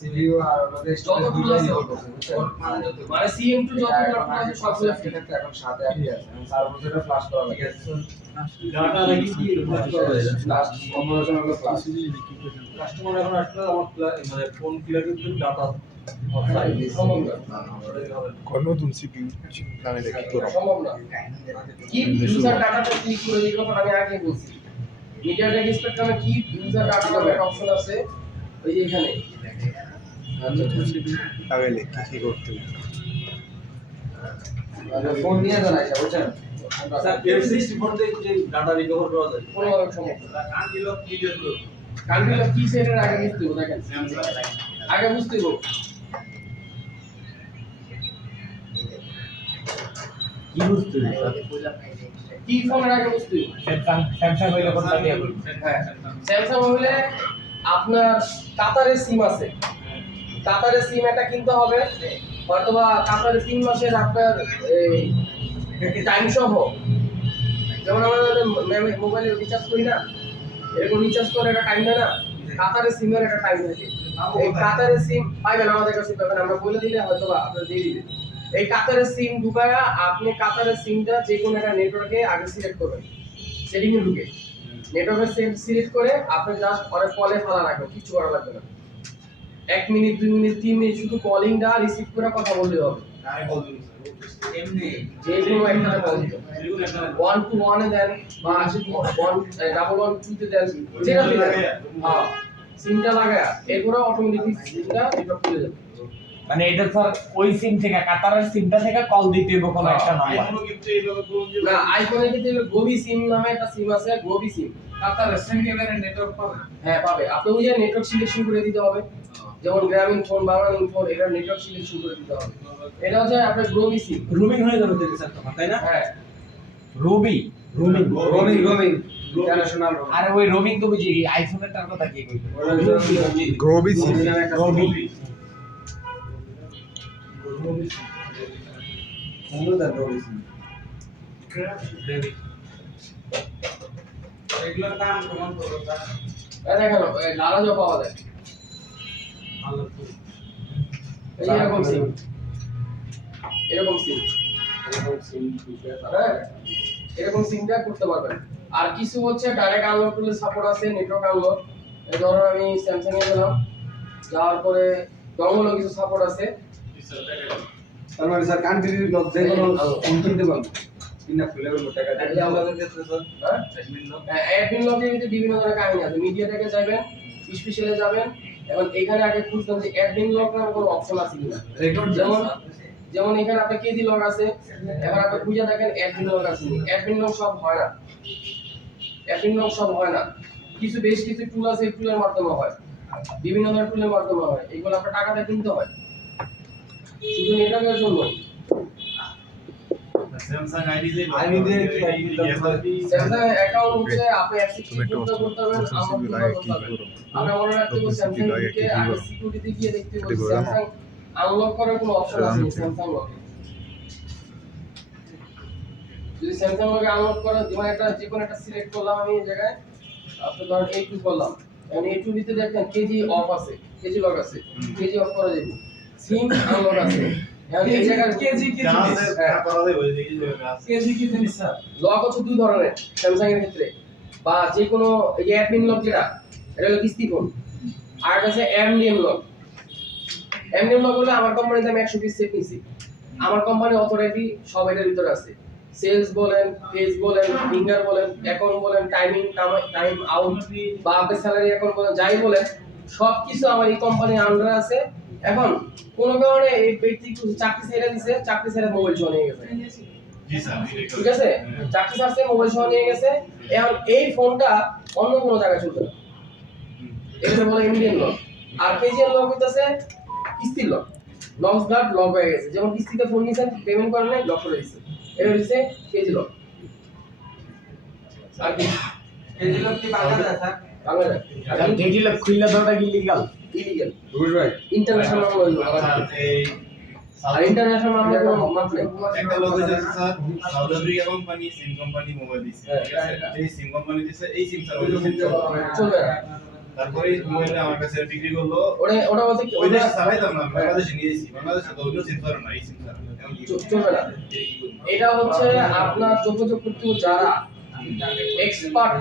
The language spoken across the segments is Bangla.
সিপিইউ আর আমাদের যতগুলো আছে মানে সিএম2 যতগুলো আছে সবগুলো ফ্রি থাকতে এখন সাথে একই আছে আমি সার্ভারটা ফ্লাশ করা লাগে ডাটা নাকি কি ফ্লাশ করা যায় লাস্ট অপারেশন হলো ফ্লাশ কাস্টমার এখন আসলে আমার মানে ফোন ক্লিয়ার করতে ডাটা সম্ভব না নতুন সিপিইউ লাগাইলে কি করব সম্ভব না কি ইউজার ডাটাটা ক্লিক করে এই কথা আমি আগে বলছি মিডিয়াটেক স্পেকট্রামে কি ইউজার ডাটা নামে একটা অপশন আছে ওই যে এখানে লাগাইলে কি করতে ফোন নিয়ে যান আইসা বুঝছেন স্যার F64 তে যে ডাটা রিকভার করা যায় কোনো সম্ভব না কান্ডিল কি সেটের আগে বুঝতে হবে দেখেন আগে বুঝতে হবে কি বুঝতে কি ফোনের আগে বুঝতে হবে স্যামসাং হইলে কোনটা দিয়ে বলবো হ্যাঁ স্যামসাং হলে আপনার কাতারের সিম আছে কাতারের সিম একটা কিনতে হবে অথবা কাতারের 3 মাসের আপনার এই টাইম সহ যেমন আমরা মোবাইলে রিচার্জ করি না এরকম রিচার্জ করে একটা টাইম দেয় না কাতারের সিমের একটা টাইম থাকে এই কাতারের সিম পাইবেন আমাদের কাছে পাবেন আমরা বলে দিলে হয়তো আপনারা দিয়ে দিবেন এই কাতারের সিম ঢুকায়া আপনি কাতারের সিমটা যে কোনো একটা নেটওয়ার্কে আগে সিলেক্ট করবেন সেটিং এ ঢুকে নেটওয়ার্কে সিলেক্ট করে আপনি জাস্ট পরে কলে ফেলা রাখবেন কিছু করা লাগবে না 1 মিনিট 2 মিনিট 3 মিনিট শুধু কলিংটা রিসিভ করে কথা বলতে হবে এমনি যে কোনো একটা কল দিবেন 1 to 1 এ দেন বা 1 তে দেন যেটা দিবেন হ্যাঁ সিমটা লাগায়া এরপরে অটোমেটিক সিমটা নেটওয়ার্ক খুলে যাবে মানে এটা স্যার ওই সিম থেকে কাতারের সিমটা থেকে কল দিতে হবে কোনো একটা নাম্বার না আইফোনে কিন্তু গোবি সিম নামে একটা সিম আছে গোবি সিম কাতার সেম ক্যামেরা নেটওয়ার্ক পাবে হ্যাঁ পাবে আপনি ওই যে নেটওয়ার্ক সিলেকশন করে দিতে হবে যেমন গ্রামীণ ফোন বাংলালিংক ফোন এটা নেটওয়ার্ক সিলেকশন করে দিতে হবে এটা হচ্ছে আপনার গোবি সিম রুমিং হয়ে যাবে দেখে স্যার তখন তাই না হ্যাঁ রবি রোমিং ইন্টারন্যাশনাল আরে ওই রোমিং তো বুঝি আইফোনের টার কথা কি কই গ্রোবি সিম রবি এগুলোর দাম কেমন পড়বে দেখেন লালাজও পাওয়া যায় এই এরকম সিম এরকম সিম হ্যাঁ এরকম সিমটা করতে পারবেন আর কিছু হচ্ছে ডাইরেক্ট আনলক করলে সাপোর্ট আছে নেটওয়ার্ক আনলক এই ধরুন আমি স্যামসাং এ গেলাম যাওয়ার পরে ডঙ্গলও কিছু সাপোর্ট আছে তার মানে স্যার কান্ট্রির লক যে কোনো ফোন কিনতে পারবো কিনা খুলে বলবো টাকা এই যে আমাদের ক্ষেত্রে স্যার অ্যাডমিন লকে কিন্তু বিভিন্ন ধরনের কাহিনী আছে মিডিয়াটেকে যাবেন স্পেশালে যাবেন এবং এখানে আগে খুঁজবেন যে অ্যাডমিন লক নামে কোনো অপশন আছে কিনা যেমন যেমন এখানে আপনার কেজি লক আছে এবার আপনি খুঁজে দেখেন অ্যাডমিন লক আছে অ্যাডমিন লক সব হয় না অ্যাডমিন লক সব হয় না কিছু বেশ কিছু টুল আছে টুলের মাধ্যমে হয় বিভিন্ন ধরনের টুলের মাধ্যমে হয় এগুলো আপনার টাকা দিয়ে কিনতে হয় শুধু নেটওয়ার্কের জন্য স্যামসাং আইডি দিয়ে স্যামসাং অ্যাকাউন্ট হচ্ছে আপনি অ্যাক্সেস করতে পারবেন সিপি লাগে কি করব আমরা মনে রাখতে হবে স্যামসাং থেকে আগে সিকিউরিটিতে গিয়ে দেখতে হবে স্যামসাং আনলক করার কোনো অপশন আছে স্যামসাং লকে যদি স্যামসাং লকে আনলক করা যেমন একটা যে কোনো একটা সিলেক্ট করলাম আমি এই জায়গায় আপনি ধরেন A2 করলাম এবং A2 দিতে দেখেন কেজি অফ আছে কেজি লক আছে কেজি অফ করা যাবে সিম আনলক আছে এখন এই জায়গায় কেজি কি জিনিস কেজি কি জিনিস স্যার লক হচ্ছে দুই ধরনের স্যামসাং এর ক্ষেত্রে বা যে কোনো এই অ্যাডমিন লক যেটা এটা হলো কিস্তি ফোন আর আছে এমডিএম লক এমডিএম লক হলো আমার কোম্পানিতে আমি 120 সেট নিছি আমার কোম্পানি অথরিটি সব এটার ভিতরে আছে সেলস বলেন পেজ বলেন ফিঙ্গার বলেন অ্যাকাউন্ট বলেন টাইম আউট বা আপনার স্যালারি অ্যাকাউন্ট বলেন যাই বলেন সবকিছু আমার এই কোম্পানির আন্ডারে আছে এখন কোন কারণে এই ব্যক্তি চাকরি ছেড়ে দিয়েছে চাকরি ছেড়ে মোবাইল সহ নিয়ে গেছে জি স্যার ঠিক আছে চাকরি ছাড়ছে মোবাইল সহ নিয়ে গেছে এখন এই ফোনটা অন্য কোনো জায়গায় চলবে না এটা বলে ইন্ডিয়ান লক আর পেজিয়ান লক হইতাছে কিস্তির লক লক গার্ড লক হয়ে গেছে যেমন কিস্তিতে ফোন নিছেন পেমেন্ট করেন নাই লক করে দিয়েছে এটা হচ্ছে পেজি লক আর কি কেজি লক কি বাংলা যায় স্যার বাংলা যায় আর কেজি লক খুললে তো ওটা ইলিগাল ইলিগাল বুঝ ভাই ইন্টারন্যাশনাল হইলো এই আর ইন্টারন্যাশনাল মামলা কোনো মাপ নেই একটা লোক আছে স্যার সাউথ আফ্রিকা কোম্পানি সিম কোম্পানি মোবাইল দিছে ঠিক আছে এই সিম কোম্পানি দিছে এই সিম স্যার ওই সিম চলবে না তারপরে মোবাইলটা আমার কাছে বিক্রি করলো। ওটা বলতে কি ওই দেশে ওটা চালাইতাম না, বাংলাদেশে নিয়েছি। বাংলাদেশে তো অন্য সিম ছাড়া না, এই সিম ছাড়া। এখন কি করব? চলবে না। এটা হচ্ছে আপনার যোগাযোগ করতে যারা এক্সপার্ট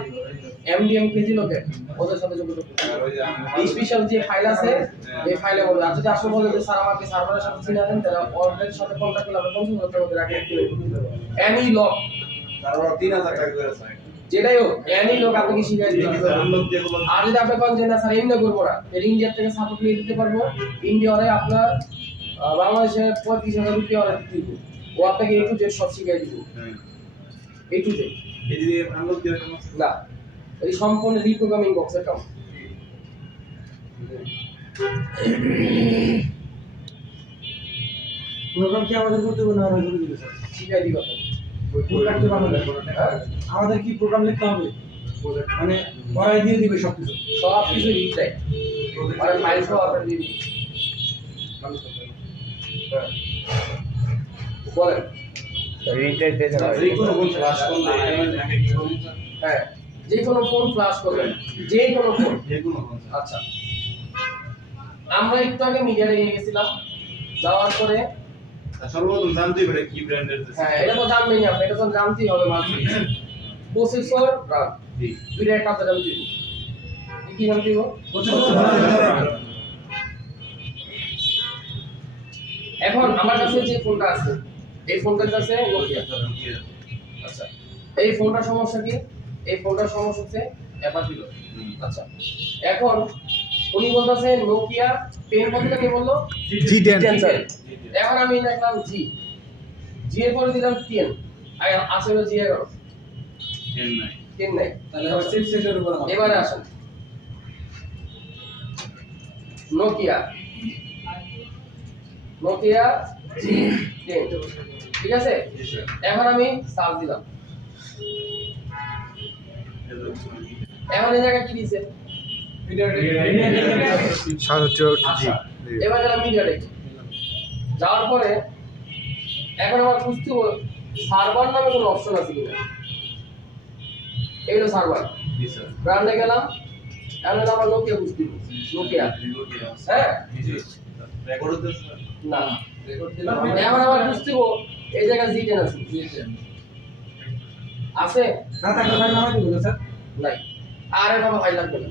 এমডিএম কেজি লোকে ওদের সাথে যোগাযোগ করতে আর ওই যে এই স্পেশাল যে ফাইল আছে এই ফাইলে বলবে। আর যদি আপনি বলেন যে স্যার আমাকে সার্ভারের সাথে চিনা দেন, তাহলে অর্ডারের সাথে কন্ট্যাক্ট করলে আমরা 50 টাকা করে রাখি এনি লক তারপর 3000 টাকা করে আছে। যেটাই হোক এনি লক আপনাকে শিখাই দিতে দেখি হবে। স্যার লোক যেগুলো আর যদি আপনি কোন যে না স্যার এমনি করবো না, ইন্ডিয়া থেকে সাপোর্ট নিয়ে দিতে পারবো। ইন্ডিয়ারে আপনার বাংলাদেশের 35,000 রুপিয়া অর্ডার দিতে দিব। ও আপনাকে A to Z সব শিখাই দিব। হ্যাঁ A to Z এই যে আনলোড দিয়ে কেমন না, এই সম্পূর্ণ রিপ্রোগ্রামিং বক্সের কাম। প্রোগ্রাম কি আমাদের করতে হবে না আমরা করে দিবে স্যার? শিখাই দিব আপনাকে। ওই প্রোগ্রাম তো আমাদের আমাদের কি প্রোগ্রাম লিখতে হবে? মানে পড়াই দিয়ে দিবে সবকিছু। সব কিছু রিপ্লাই আর ফাইল সহ আপনার দিয়ে দিব। হ্যাঁ। বলেন। যে কোনো কোন ফ্লাশ করলে এটাকে কি বলুন স্যার? হ্যাঁ, যে কোনো ফোন ফ্লাশ করবেন, যে কোনো ফোন। যে কোনো কোন স্যার। আচ্ছা, আমরা একটু আগে মিডিয়ারে নিয়ে গেছিলাম, যাওয়ার পরে সর্বপ্রথম জানতেই পারে কি ব্র্যান্ডের হ্যাঁ এটা তো জানবেনই আপনি, এটা তো জানতেই হবে মাঝে প্রসেসর RAM জি দুইটা একটা আপনার জানতে দিব। কি জানতে দিব? এখন আমার কাছে যে ফোনটা আছে এই ফোনটার কাছে নোকিয়া। আচ্ছা, এই ফোনটার সমস্যা কি? এই ফোনটার সমস্যা হচ্ছে অ্যাপার দিল। আচ্ছা, এখন উনি বলতেছে নোকিয়া 10 কতটা কে বললো? G10 10 এখন আমি লিখলাম জি, জি এর পরে দিলাম 10 আর আছে হলো জি 11 এর নাই 10 নাই। তাহলে আবার চিপসেটের উপর আমাদের এবারে আসেন নোকিয়া নোকিয়া জি 10 ঠিক আছে। জি স্যার এখন আমি সার্চ দিলাম, এটা এখন এই জায়গায় কি দিছে? 768G এবার গেলাম মিডিয়া টেক, যাওয়ার পরে এখন আমার বুঝতে হবে সার্ভার নামে কোনো অপশন আছে কিনা। এইগুলো সার্ভার জি স্যার ব্র্যান্ডে গেলাম, এখন আমার নোকিয়া বুঝতে হবে নোকিয়া। হ্যাঁ জি রেকর্ড হচ্ছে স্যার না রেকর্ড দিলাম, এখন আমার বুঝতে হবে এই জায়গায় জি10 আছে আছে না থাকলে ভাই নামাই দিব স্যার। নাই, আর এটা আমার ভাই লাগবে না।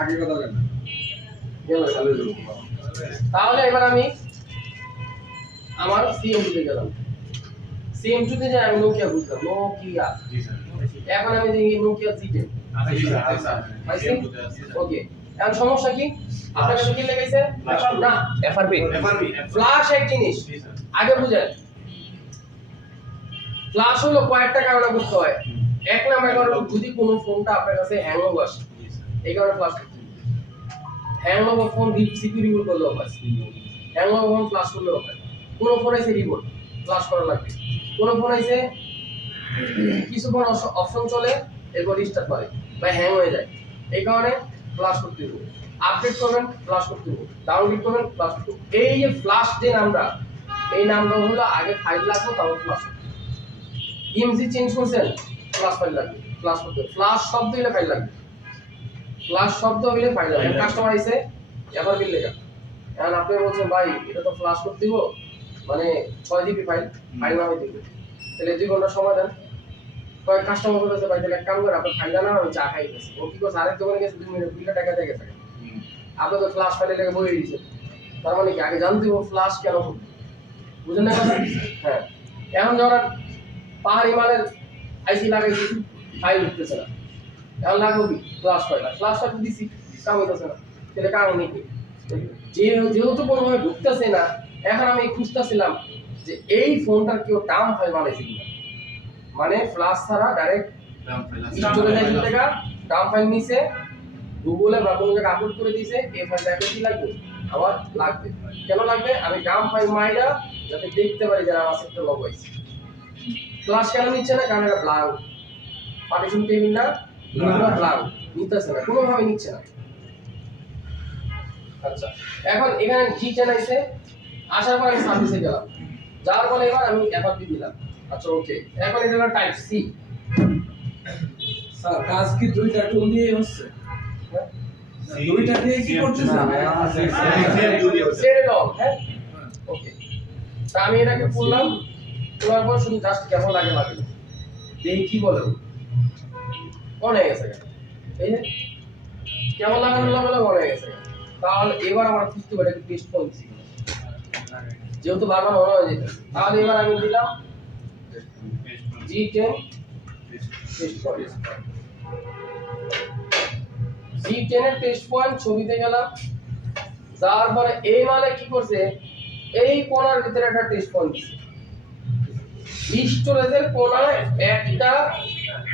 আগে কথা বলেন গেল তাহলে এবার আমি আমার CM2 তে গেলাম, CM2 তে যাই আমি নোকিয়া বুঝলাম নোকিয়া। জি স্যার এখন আমি দেখি নোকিয়া জি10 জি স্যার পাইছি। ওকে, এখন সমস্যা কি? আপনার কাছে কি লেগেছে? না FRP এফআরবি ফ্ল্যাশ এক জিনিস জি স্যার আগে বুঝেন। ফ্ল্যাশ হলো কয়েকটা কারণে বুঝতে হয়। এক নাম্বার কারণ যদি কোনো ফোনটা আপনার কাছে হ্যাং ওভার আসে, জি স্যার এই কারণে ফ্ল্যাশ করতে হবে। Hang over phone security remove করলেও হয়, হ্যাং ওভার ফোন ফ্ল্যাশ করলেও হয়। কোনো ফোন আছে রিমোট ফ্ল্যাশ করা লাগবে, কোনো ফোন আছে কিছু ফোন অপশন চলে এরপর রিস্টার্ট করে বা হ্যাং হয়ে যায়, এই কারণে ফ্ল্যাশ করতে হবে। আপডেট করবেন ফ্ল্যাশ করতে হবে, ডাউনলোড করবেন ফ্ল্যাশ করতে হবে। এই যে ফ্ল্যাশ যে নামটা, এই নামটা হলো আগে ফাইল লাগবে তারপর ফ্ল্যাশ করতে হবে। ইএমজি চেঞ্জ করছেন ফ্ল্যাশ ফাইল লাগবে, ফ্ল্যাশ করতে হবে। ফ্ল্যাশ শব্দ হলে ফাইল লাগবে, ফ্ল্যাশ শব্দ হলে ফাইল লাগবে। কাস্টমার আইছে এবার বিল লেখা, এখন আপনি বলছেন ভাই এটা তো ফ্ল্যাশ করতে দিব, মানে 6 জিবি ফাইল ফাইল না হইতে দিবে, তাহলে 2 ঘন্টা সময় দেন। কয়েক কাস্টমার বলেছে ভাই তাহলে এক কাম করে আপনি ফাইল না আমি চা খাইতেছি। ও কি করছে আরেক দোকানে গেছে 2 মিনিট বিলটা টাকা দিয়ে গেছে, আপনি তো ফ্ল্যাশ ফাইলে লেগে বই দিয়েছেন। তার মানে কি আগে জানতে হবে ফ্ল্যাশ কেন হবে, বুঝেন না কথা? হ্যাঁ, এখন ধরেন পাহাড়ি মালের আইসি লাগাইছি ফাইল উঠতেছে না, এখন লাগবে কি ফ্ল্যাশ ফাইল দিছি কাম হইতেছে না, তাহলে কারণ কি? যেহেতু কোনোভাবে ঢুকতেছে না, এখন আমি খুঁজতেছিলাম যে এই ফোনটার কেউ টার্ম ফাইল বানাইছে কিনা, মানে ফ্ল্যাশ ছাড়া ডাইরেক্ট দাম ফাইল চলে যায় টাকা টার্ম ফাইল নিছে গুগলে বা কোনো জায়গায় আপলোড করে দিয়েছে। এই ফাইলটা কি লাগবে? আমার লাগবে। কেন লাগবে? আমি টার্ম ফাইল মাইরা যাতে দেখতে পারি যে আমার সেক্টর লগ হয়েছে। ফ্ল্যাশ কেন নিচ্ছে না? কারণ এটা ব্ল্যাঙ্ক পার্টিশন টেবিল না, ব্ল্যাঙ্ক নিতেছে না, কোনোভাবে নিচ্ছে না। আচ্ছা, এখন এখানে জি10 আইছে, আসার পর আমি সার্ভিসে গেলাম, যাওয়ার পরে এবার আমি FRP দিলাম। আচ্ছা ওকে, এখন এটা হলো টাইপ সি। স্যার কাজ কি দুইটা টুল দিয়ে হচ্ছে? দুইটা দিয়ে কি করতেছ সেট লং, হ্যাঁ ওকে। তা আমি এটাকে পড়লাম, পড়ার পর শুধু জাস্ট কেমন লাগে লাগলো, এই কি বলে অন হয়ে গেছে, এই যে কেমন লাগানোর লগে লগে অন হয়ে গেছে। তাহলে এবার আমার খুঁজতে হবে এটাকে টেস্ট পয়েন্ট দিছি, যেহেতু বারবার অন হয়ে যেতেছে। তাহলে এবার আমি দিলাম G10 টেস্ট পয়েন্ট, G10 এর টেস্ট পয়েন্ট ছবিতে গেলাম, যার পরে এই মানে কি করছে, এই কোণার ভিতরে একটা টেস্ট পয়েন্ট দিছে। স্টোরেজের কোণায় একটা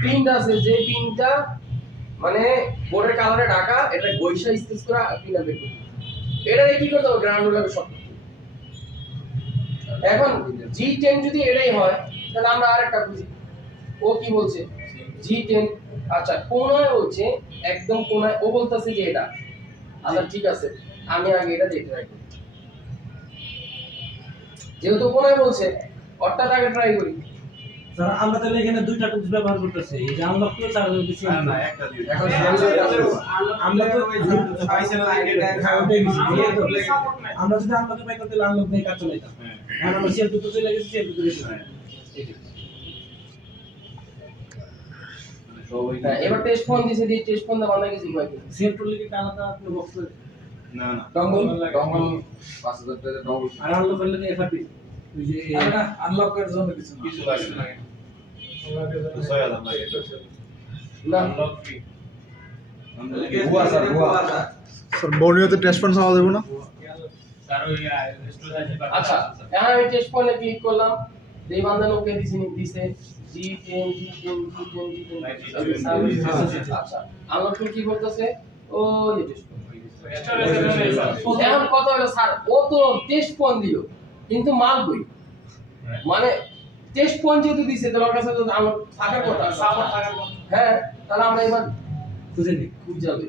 পিন আছে, যে পিনটা মানে বোর্ডের কালারে ঢাকা, এটা বৈশা স্কেচ করা পিন বের করতে, এটা কি করতে হবে গ্রাউন্ড সব। এখন G10 যদি এটাই হয় তাহলে আমরা আরেকটা বুঝি, ও কি বলছে G10, আচ্ছা কোণায় বলছে, একদম কোণায় ও বলতেছে যে এটা, আচ্ছা ঠিক আছে আমি আগে এটা দেখতে ট্রাই করি, যেহেতু কোণায় বলছে অর্থাৎ আগে ট্রাই করি। স্যার আমরা তাহলে এখানে দুইটা টুলস ব্যবহার করতেছি, এই যে আনলক টুলস আর দিছি না একটা দিই এখন আমরা তো পাইছে না আমরা যদি আনলকে পাই করতে আনলক দিয়ে কাজ চালাইতাম, আর আমরা সেল টুলস চলে গেছি, সেল টুলস এবার টেস্ট ফোন দিছে, দিয়ে টেস্ট ফোন দা বানাই গেছি ভাই, সেল টুল কি আলাদা আপনি বক্স না না ডঙ্গল ডঙ্গল 5000 টাকা ডঙ্গল আর আনলক করলে এফআরপি ওই যে আনলকের জন্য কিছু কিছু লাগে না 6000 লাগে না বুয়া স্যার বুয়া স্যার বর্ণিয়াতে টেস্ট পয়েন্ট পাওয়া যাবে না? আচ্ছা এখন আমি টেস্ট ফোনে ক্লিক করলাম, এই বান্দানো ওকে দিছে G10 আচ্ছা আনলক টুল কি করতেছে, ও যে টেস্ট ফোন এখন কত হলো স্যার, ও তো টেস্ট ফোন দিল কিন্তু মাল বই, মানে টেস্ট ফোন যেহেতু দিছে তোমার কাছে তো আনলক থাকার কথা, সাপোর্ট থাকার কথা, হ্যাঁ তাহলে আমরা এবার খুঁজে নিই খুব যাবে।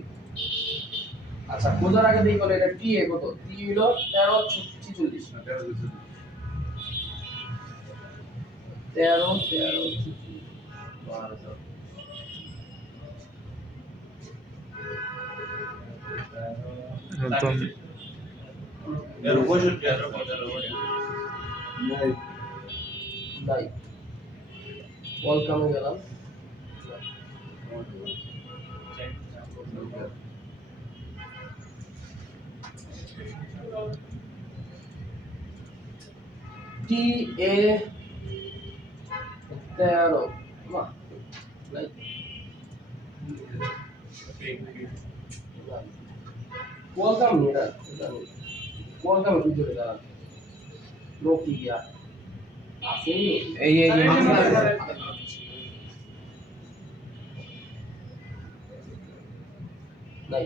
আচ্ছা খোঁজার আগে দেখি এটা টি এ কত, টি হলো 1346 একদম নাই বল কামে গেলাম, টি এ 13 বাহ নাই ওয়েলকাম নিরা ওয়েলকাম ভিতরে দাঁড়ান নোকিয়া আছে এই নাই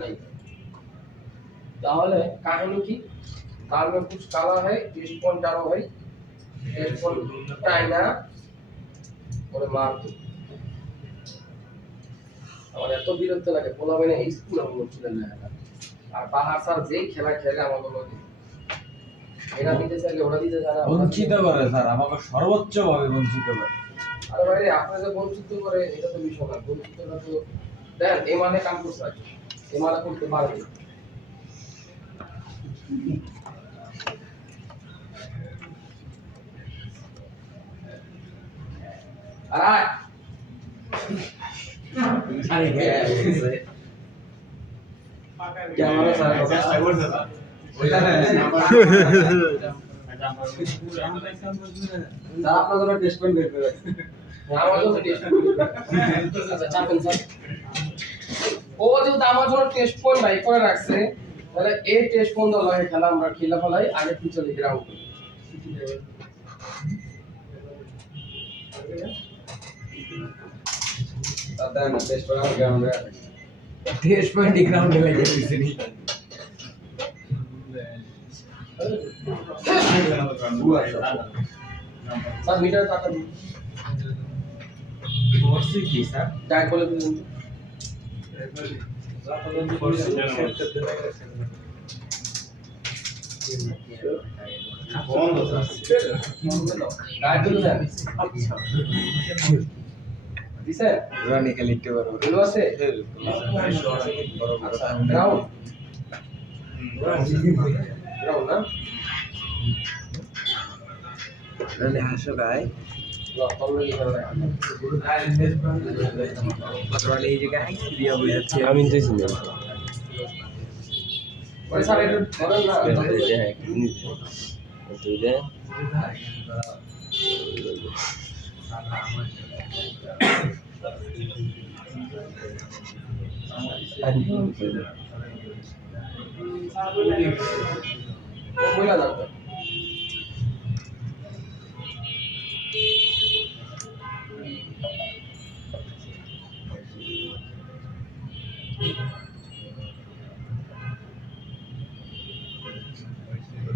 নাই, তাহলে কাহিনী কি, কাল में कुछ काला है टेस्ट पॉइंट डालो भाई, टेस्ट पॉइंट टाइना और मार दो। আমার এত বিরক্ত লাগে, বলাবে না এই স্কুলে আমি ছিলেন না, আর বাহার স্যার যেই খেলা খেলে আমাদের লোকে এটা দিতে চাইলে ওরা দিতে চায় না, বঞ্চিত করে স্যার, আমাকে সর্বোচ্চ ভাবে বঞ্চিত করে। আরে ভাই আপনারা যে বঞ্চিত করে এটা তো বিষয় না, বঞ্চিতটা তো দেন এই মানে কাম করছে, এই মানে করতে পারবে আরে আরে ক্যামেরা স্যার ওইটা না স্যার আপনাদের টেস্ট পয়েন্ট বের করে রাখছি, আমাদের তো টেস্ট পয়েন্ট আচ্ছা চাপেন স্যার, ও যেহেতু আমার জন্য টেস্ট পয়েন্ট বাই করে রাখছে, তাহলে এই টেস্ট পয়েন্ট দল লাগে খেলা আমরা খেলা ফলাই আগে পিছনে লিখে রাখব, দাদা না টেস্ট পয়েন্ট আমরা গ্রাউন্ডে টেস্ট পয়েন্ট গ্রাউন্ডে লাগে দিছি নি। বুয়া স্যার মিটার টাকা দিন করছি কি স্যার? ডাক বলে দিন ডাক বলে দেন দিছেন রনি খালি একটু বড় এলো আছে আচ্ছা গ্রাউন্ড গ্রাউন্ড না রনি হাসো গায় রনি এই জায়গায় হাই দিয়া হয়ে যাচ্ছে আমি তো শুনি ওই স্যার একটু ধরেন না তুই যে বইলা দাও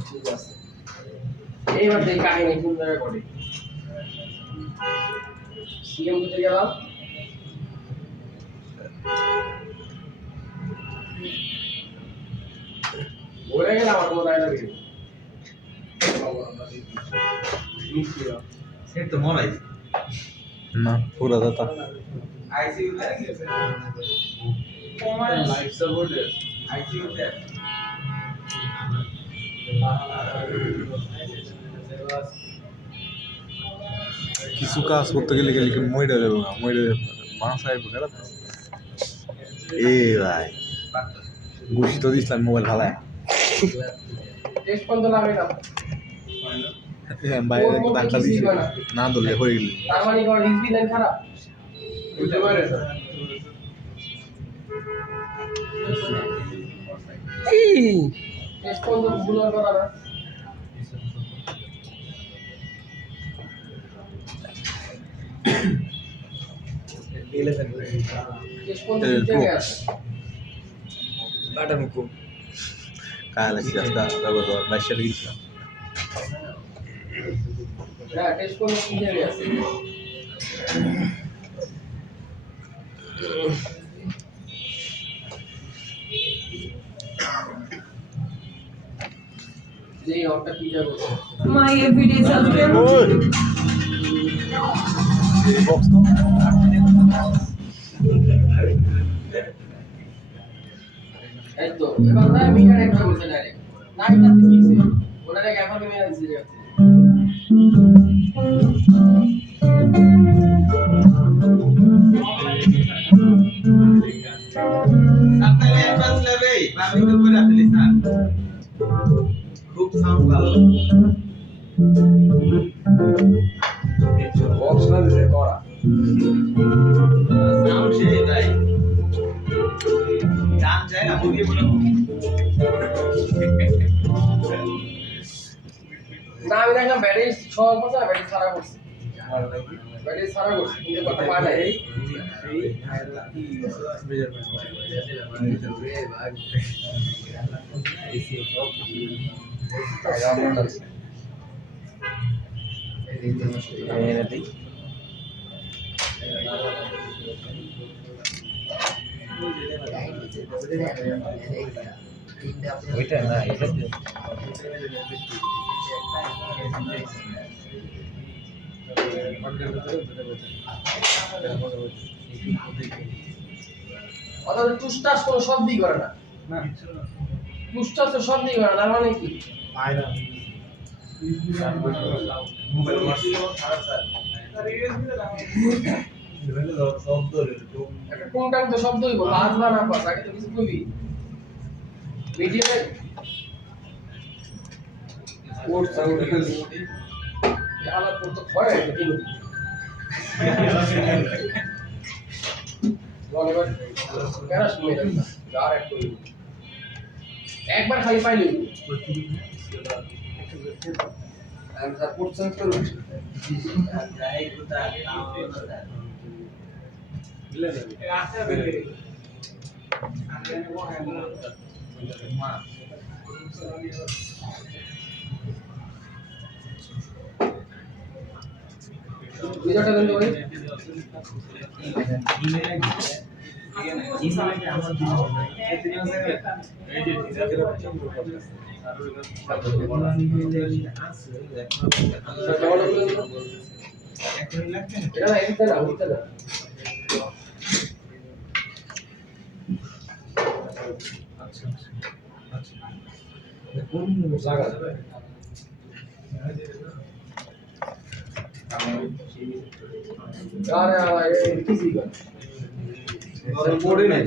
ঠিক আছে এইবার দেখি কাহিনী কোন জায়গায় ঘটে সিএম কোথায় গেলাম বলে গেলে আমার কোনো দায় লাগে না পুরা দাতা কিছু কাজ করতে গেলে গেলে মইটা যাবো না মইটা মাথা আইব কেন এ ভাই ঘুষি তো দিছিলাম মোবাইল ভালায় টেস্ট পর্যন্ত লাগে না বাইরে ডাক্তার দিছি না ধরলে হয়ে গেল তার মানে কোন হিজবি লাইন খারাপ বুঝতে পারে টেস্ট পর্যন্ত ভুল আর করা না টেস্ট পর্যন্ত দিতে গেছে বাটা মুকু काय लागते जास्त बरोबर बादशाला घेतला না টেস্ট পর্যন্ত দিতে গেছে যে অফটা কি যাবে My everyday self-care routine. Box तो এই তো এবার না মিটার একটা বলতে ডাইরেক্ট না এটা কি ছিল ওটারে গ্যাফার মেয়ে আনছি রে খুব সাউন্ড ভালো বক্স না দিছে করা সাউন্ড সেই ভাই গান চাই না মুরগি বলে না আমি দেখলাম ব্যাটারি সব কথা ব্যাটারি সারা করছে ব্যাটারি সারা করছে কিন্তু কথা পায় না এই ওইটা না এটা অথচ টুসটাস কোনো শব্দই করে না টুসটাস তো শব্দই করে না তার মানে কি একটা টুংটাং তো শব্দ হইব বাজ বা না বাজ আগে তো কিছু কইবি মিডিয়ামে কোড সাউন্ড খালি আলা করতে হয় কিন্তু বলবার কেন শুনে যার একটু একবার খালি পাইলি আমি স্যার কোড চেঞ্জ করব ভিডিওটা দেন তো ভাই এটা না এটা না লাগা আরে আরে এই কি সিগা স্যার পড়ে নাই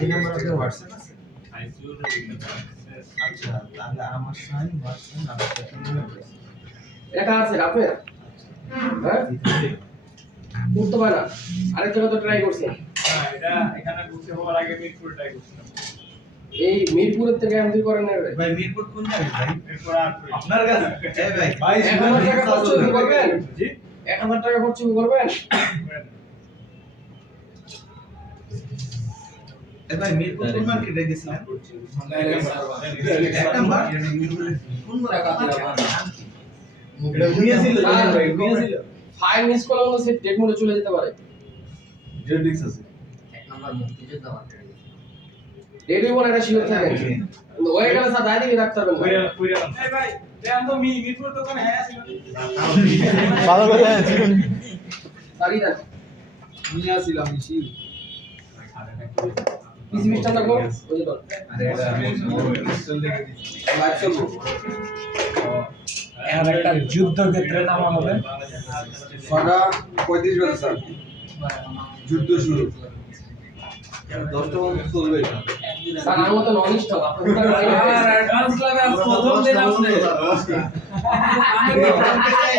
এই নাম্বারটা হোয়াটসঅ্যাপ আছে? আচ্ছা, তাহলে আমার সাইন হোয়াটসঅ্যাপ নাম্বারটা এটা আছে আপনি হ্যাঁ উঠতে পারে না আরেক জায়গা তো ট্রাই করছি এই মিরপুরের থেকে এমনি করেন না রে ভাই মিরপুর কোন জায়গায় ভাই? আপনার কাছে? এই ভাই, ভাই 1000 টাকা খরচ করবেন জি 1000 টাকা খরচ করবেন এই ভাই মিরপুর কোন মার্কেটে গেছিলেন? এক নাম্বার? কোন মার্কেট? এটা নিয়েছিল ভাই, নিয়েছিল। ফাইল মিস করলে হলো সে ডেট মোডে চলে যেতে পারে জেডিক্স আছে রেডি বলে এটা শিওর থাকে কিন্তু ওই গেলে স্যার দাই দিবি রাখতে পারবেন না এই ভাই দেন তো মিরপুর দোকানে হ্যাঁ ছিল ভালো করে দাঁড়িয়ে দেন নিয়ে আসছিলাম নিশি পিসি মিস্টার থাকবো ওই যে আরে এটা লাইভ চলবো এখন একটা যুদ্ধক্ষেত্রে নামা হবে। 6:35 বাজে স্যার যুদ্ধ শুরু 10টা পর্যন্ত চলবে স্যার আমার মতো নন স্টপ আপনাদের আর অ্যাডভান্স ক্লাবে আজ প্রথম দিন আপনি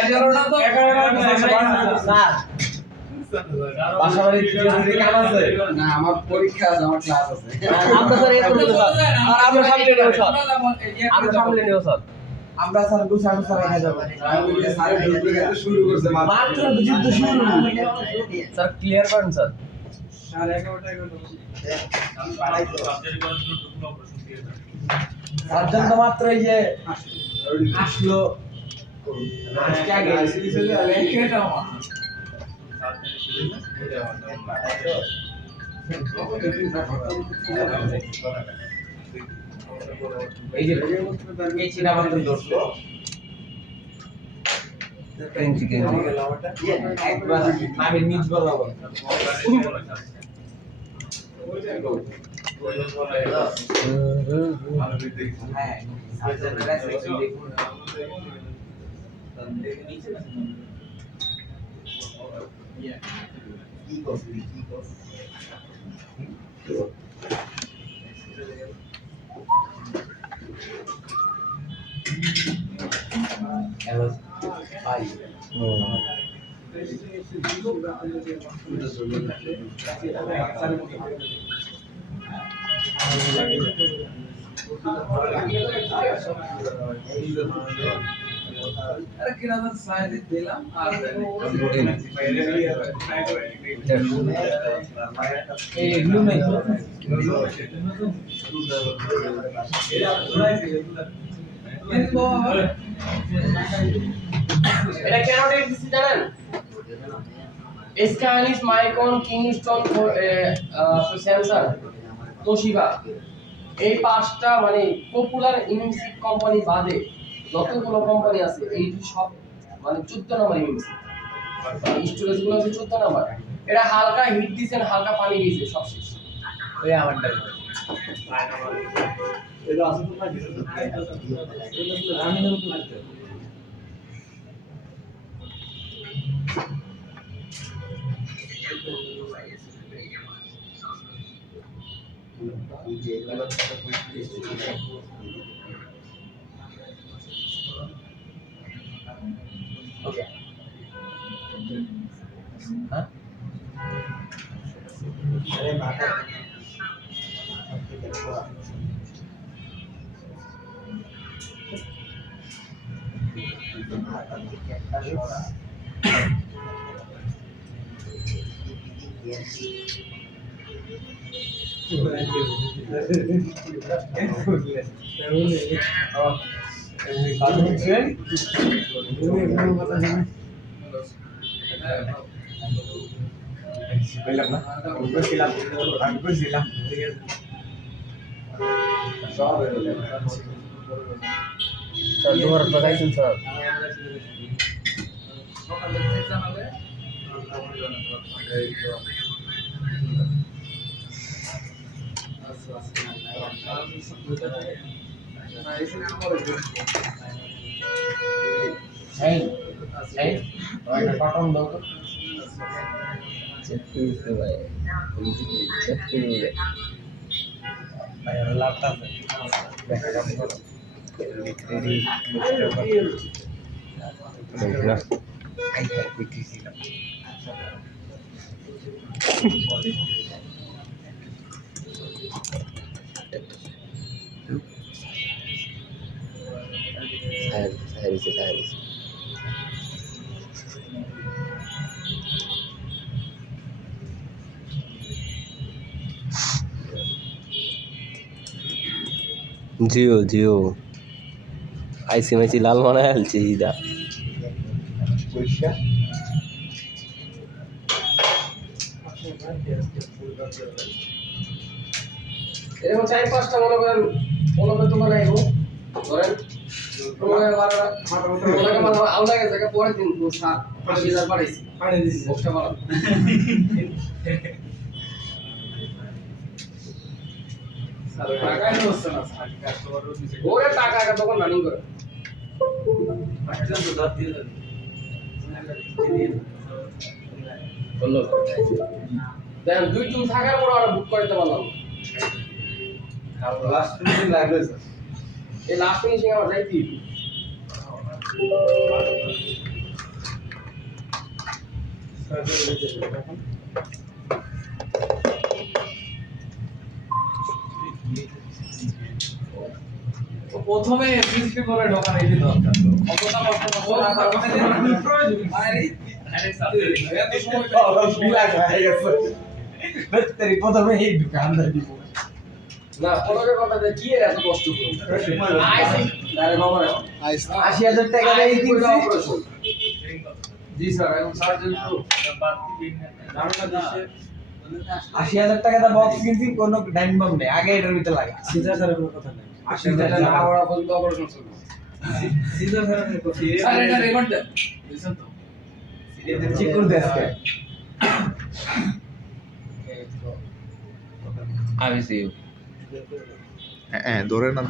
11টা তো 11টা স্যার বাসাবাড়ি যদি কাম আছে না আমার পরীক্ষা আছে আমার ক্লাস আছে আমরা স্যার এই করতে স্যার আর আমরা সামনে নেব স্যার আমরা সামনে নেব স্যার আমরা স্যার গুছানো স্যার রেখে যাব স্যার ঢুকবে কিন্তু শুরু করছে মাত্র যুদ্ধ শুরু স্যার ক্লিয়ার করেন স্যার সার্জন তো মাত্র এই যে আসলো আজকে আগে এই যে এই চিনা মাত্র ধরছো একবার আমি নিজ বলাবো হ্যাঁ সার্জনরা সেকশন দেখুন কি করছিস হ্যালো ভাই আরে কিনা সাইড দিলাম আর এই রুম নাই তো এটা কেন ডেট দিছি জানেন স্কাইলিস মাইকন কিংস্টোন স্যামসাং তোশিবা এই পাঁচটা মানে পপুলার ইমিউনিক কোম্পানি বাদে যতগুলো কোম্পানি আছে এই সব মানে 14 নম্বর ইমিউনিক স্টোরেজ গুলো আছে 14 নম্বর এটা হালকা হিট দিছেন হালকা পানি দিয়েছে সব শেষ ওই আমারটা এটা আছে তো না আমি নেব তো ওকে হ্যাঁ আরে মাথা সব স্যার দুবার দেখাইছেন স্যার বাটন দাও তো চেক করে দিতে ভাই চেক করে দিবে ভাই আর লাভটা দেখা যাবে বিক্রি না আই হ্যাঁ বিক্রি ছিল সাহেব জিও আইসি মাইসি লাল মনে হালছে ইদা এরকম 4-5টা মনে করেন তোমার আইবো ধরেন আলাদা গেছে পরের দিন স্যার 5000 পাঠাইছি পাঠিয়ে দিছি বক্সটা ভালো টাকাই হচ্ছে না ওরে টাকা তখন রানিং করে বললো দেন 2 থাকার পর আর বুক করতে পারলাম লাস্ট ফিনিশিং লাগবে স্যার এই লাস্ট ফিনিশিং আমার যাইতি প্রথমে এসপি করে ঢোকা নাই দিন দরকার অতটা কষ্ট না তারপরে প্রয়োজন আরে এত সময় তেরি প্রথমে এই দোকানদার দিব না পনেরো কথা কি এত কষ্ট করুন আইসি দাঁড়ে বাবা ৮০,০০০ টাকা দিয়ে কিনছি অপারেশন জি স্যার এখন সার্জন তো দামটা দিচ্ছে ৮০,০০০ টাকা দা বক্স কিনছি কোনো ডাইন বাম নেই আগে এটার ভিতরে লাগে সিজার স্যারের কোনো কথা নেই 80,000 না ওরা পর্যন্ত অপারেশন চলবে সিজার স্যারের কোনো কথা নেই স্যার এটা রেকর্ড দেন বুঝছেন তো চেক করে দে আজকে আইসি হ্যাঁ ধরে না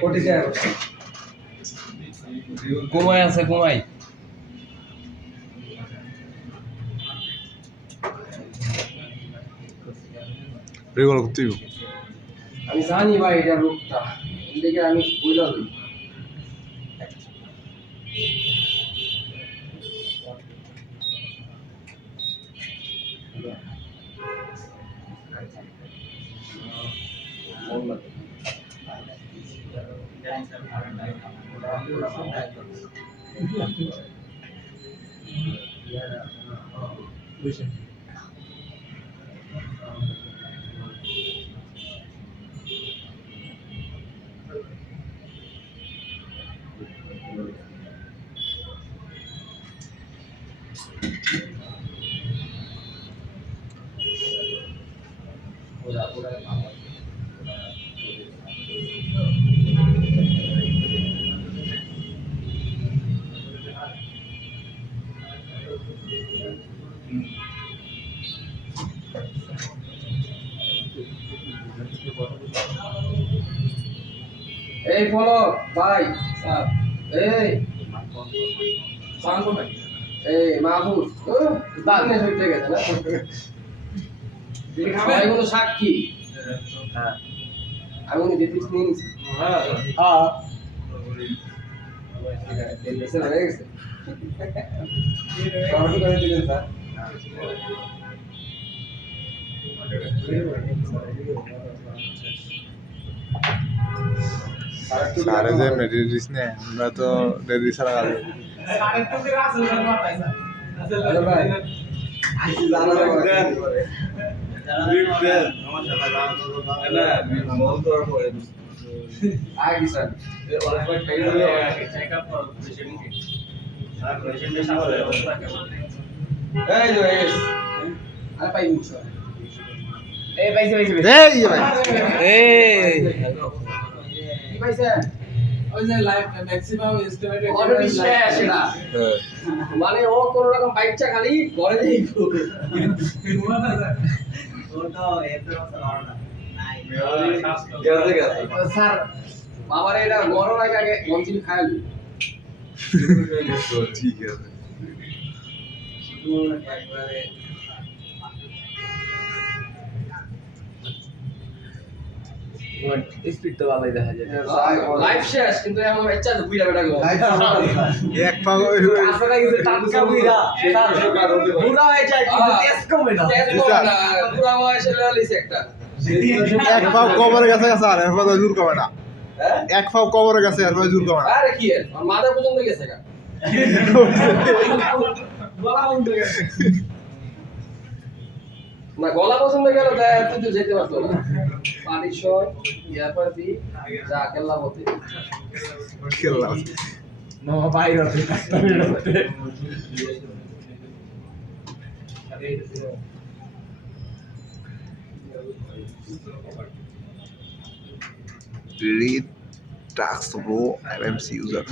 কোটি টাকা ঘুমাই আছে ঘুমাই রেগুলার করতে দিব আমি জানি ভাই এটা রোগটা এদিকে আমি বুঝলাম এই বলো ভাই স্যার এই সাউন্ড কোথায় এই মাহফুজ দাঁড়িয়ে হইতে গেছে না সবাই কোনো সাক্ষী হ্যাঁ আমি উনি ডিপিস নিয়ে নিছি হ্যাঁ এসে হয়ে গেছে সবাই করে দিলেন স্যার সারে যে মেডিডিস নে আমরা তো ডেরি ছাড়া আগে সাড়ে তো কি রাসেল স্যার মাথায় স্যার হ্যালো ভাই আইসি জানা যাবে আগে স্যার চেকআপ করো পেশেন্টকে এই যে এস আর পাই মুছ এই পাইছে এই ভাই কি পাইছে ওই যে লাইভ ম্যাক্সিমাম এস্টিমেটেড অলরেডি শেষ এটা হ্যাঁ মানে ও কোন রকম বাইকটা খালি ঘরে দিয়ে স্যার বাবার এটা গরম আগে আগে মঞ্জিল খায়ালি ঠিক আছে স্পিড তো ভালোই দেখা যায় লাইফ শেষ কিন্তু এখন ইচ্ছা আছে বুইরা বেটা গো এক পা আসলে কিন্তু টাটকা বুইরা পুরা হয়ে যায় কিন্তু টেস্ট কমে না পুরা বয়সে লইছে একটা এক পা কবরে গেছে গেছে আর এরপর জোর কমে না এক পা কবরে গেছে এরপর জোর কমে না আরে কি এর মাথা পর্যন্ত গেছে গা না গলা পছন্দ গেল তুই তো যেতে পারতো না পানি শয় ইয়ারপর দি যা কেল্লা মতে খেললাম মামা বাইরে আছে read tax bro MMC user